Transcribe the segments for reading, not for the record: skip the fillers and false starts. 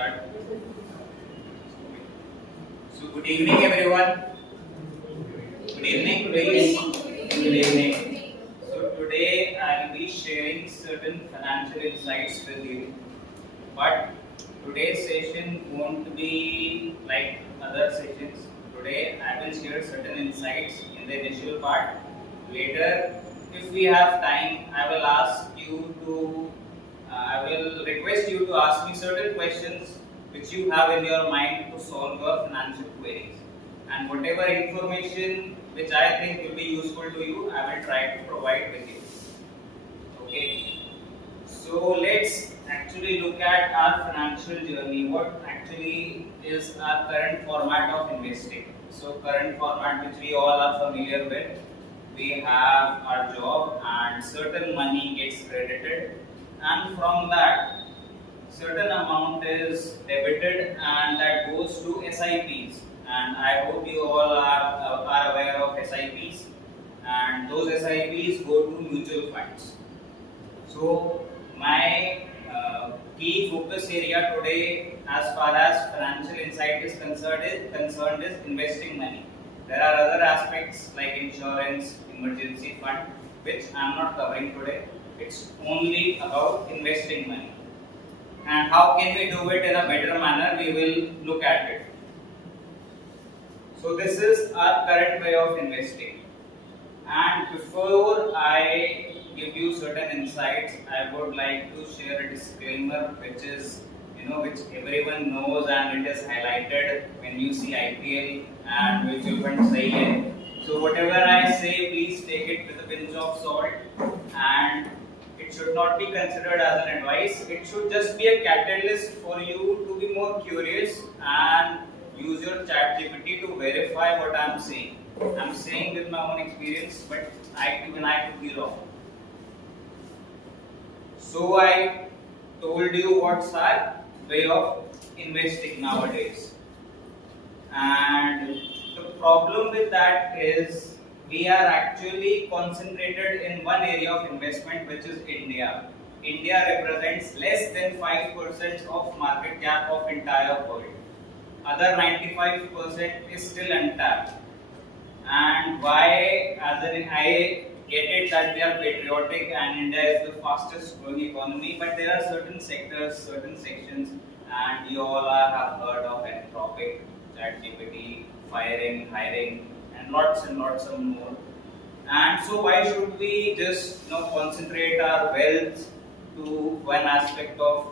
start. So good evening everyone. Good evening please. Good evening. So today I will be sharing certain financial insights with you. But today's session won't be like other sessions. Today I will share certain insights in the initial part. Later, if we have time, I will request you to ask me certain questions which you have in your mind to solve your financial queries. And whatever information which I think will be useful to you, I will try to provide with you. Okay. So let's actually look at our financial journey. What actually is our current format of investing? So current format which we all are familiar with, we have our job and certain money gets credited, and from that certain amount is debited and that goes to SIPs. And I hope you all are aware of SIPs, and those SIPs go to mutual funds. So my key focus area today, as far as financial insight is concerned is investing money. There are other aspects like insurance, emergency fund, which I am not covering today. It's only about investing money. And how can we do it in a better manner? We will look at it. So this is our current way of investing. And before I give you certain insights, I would like to share a disclaimer which everyone knows and it is highlighted when you see IPL and mutual fund sahi hai. So whatever I say, please take it with a pinch of salt, and it should not be considered as an advice. It should just be a catalyst for you to be more curious and use your ChatGPT to verify what I am saying. I'm saying with my own experience, but I could be wrong. So I told you what's our way of investing nowadays. And the problem with that is we are actually concentrated in one area of investment, which is India. India represents less than 5% of market cap of entire world. Other 95% is still untapped. And why, I get it that we are patriotic and India is the fastest growing economy, but there are certain sectors, certain sections, and you all have heard of Anthropic, ChatGPT, firing, hiring, and lots of more. And so why should we just concentrate our wealth to one aspect of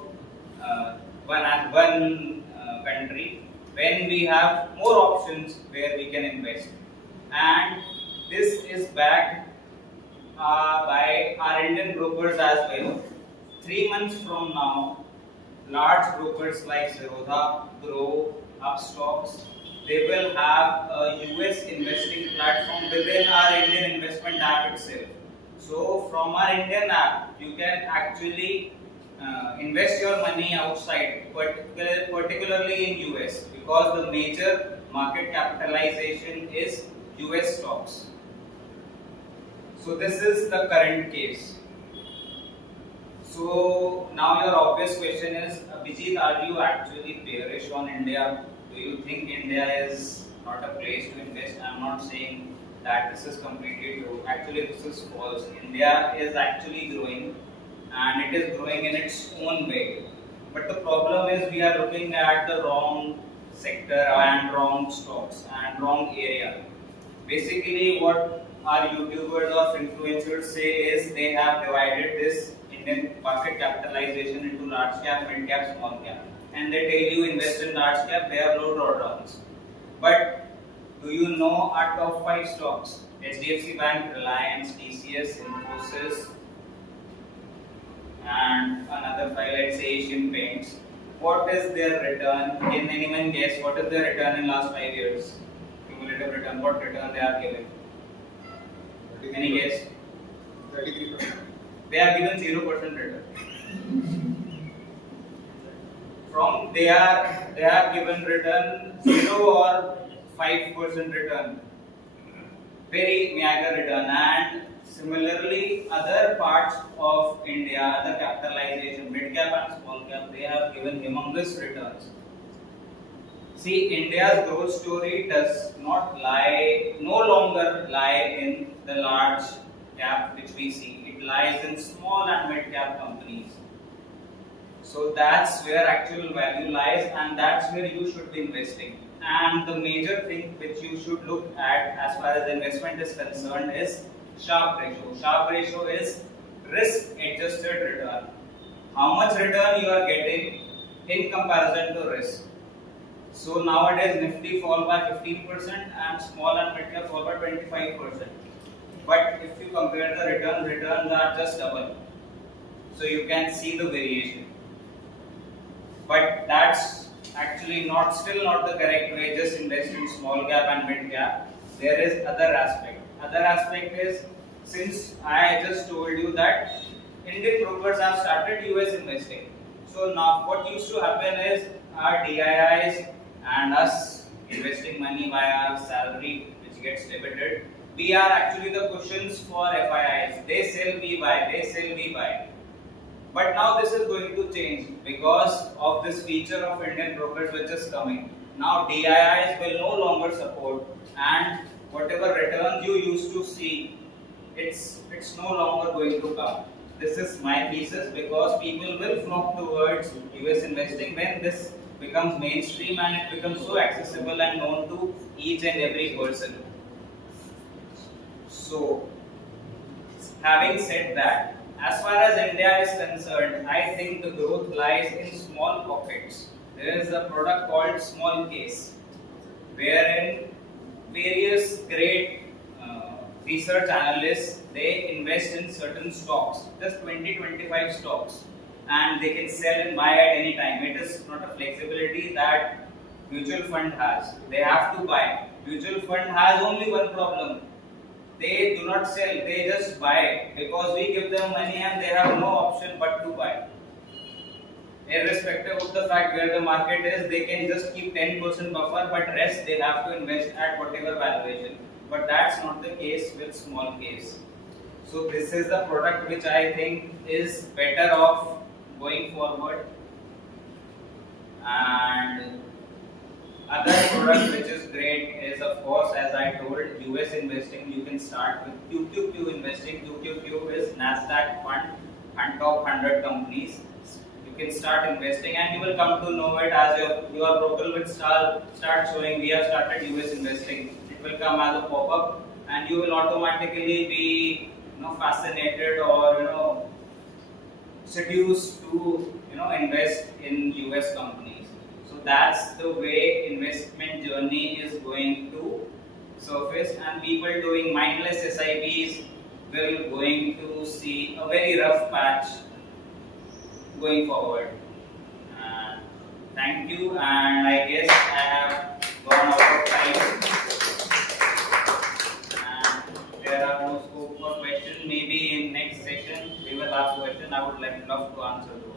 one country when we have more options where we can invest? And this is backed by our Indian brokers as well. 3 months from now, large brokers like Zerodha, Grow, Upstocks, they will have a US investing platform within our Indian investment app itself. So from our Indian app, you can actually invest your money outside, particularly in US, because the major market capitalization is US stocks. So this is the current case. So now your obvious question is, Abhijeet, are you actually bearish on India? Do you think India is not a place to invest? I'm not saying that this is completely true. Actually, this is false. India is actually growing, and it is growing in its own way. But the problem is we are looking at the wrong sector and wrong stocks and wrong area. Basically, what our YouTubers or influencers say is they have divided this Indian market capitalization into large cap, mid cap, small cap, and they tell you invest in large cap, they have low drawdowns. But do you know our top 5 stocks? HDFC Bank, Reliance, TCS, Infosys, and another 5, let's say Asian Paints. What is their return? Can anyone guess what is their return in last 5 years? Cumulative return, what return they are giving? Any guess? 33%. They are given 0% return. From they are given return 0 or 5% return. Very meager return, and Similarly, other parts of India, other capitalization, mid cap and small cap, they have given humongous returns. See, India's growth story does not lie, no longer lie in the large cap which we see. It lies in small and mid cap companies. So that's where actual value lies, and that's where you should be investing. And the major thing which you should look at as far as investment is concerned is Sharpe ratio. Sharpe ratio is risk adjusted return. How much return you are getting in comparison to risk. So nowadays Nifty fall by 15% and small and mid cap fall by 25%. But if you compare the returns are just double. So you can see the variation. But that's actually still not the correct way. Just invest in small cap and mid cap. There is other aspect. Other aspect is, since I just told you that Indian brokers have started US investing. So now what used to happen is our DIIs and us investing money via our salary which gets debited, we are actually the cushions for FIIs. They sell, we buy, they sell, we buy. But now this is going to change because of this feature of Indian brokers which is coming. Now DIIs will no longer support, and whatever returns you used to see, it's no longer going to come. This is my thesis, because people will flock towards US investing when this becomes mainstream and it becomes so accessible and known to each and every person. So, having said that, as far as India is concerned, I think the growth lies in small pockets. There is a product called small case, wherein various great research analysts, they invest in certain stocks, just 20-25 stocks, and they can sell and buy at any time. It is not a flexibility that mutual fund has. They have to buy. Mutual fund has only one problem. They do not sell, they just buy, because we give them money and they have no option but to buy. Irrespective of the fact where the market is, they can just keep 10% buffer, but rest they have to invest at whatever valuation. But that's not the case with small case. So this is the product which I think is better off going forward. And other product which is great is, of course, as I told, US investing. You can start with QQQ investing. QQQ is Nasdaq fund and top 100 companies. You can start investing and you will come to know it as your broker will start showing we have started US investing. It will come as a pop-up and you will automatically be fascinated or seduced to invest in US companies. So that's the way investment journey is going to surface, and people doing mindless SIPs will going to see a very rough patch going forward. Thank you, and I guess I have gone out of time. And there are no scope for questions. Maybe in next session we will ask questions. I would love to answer those.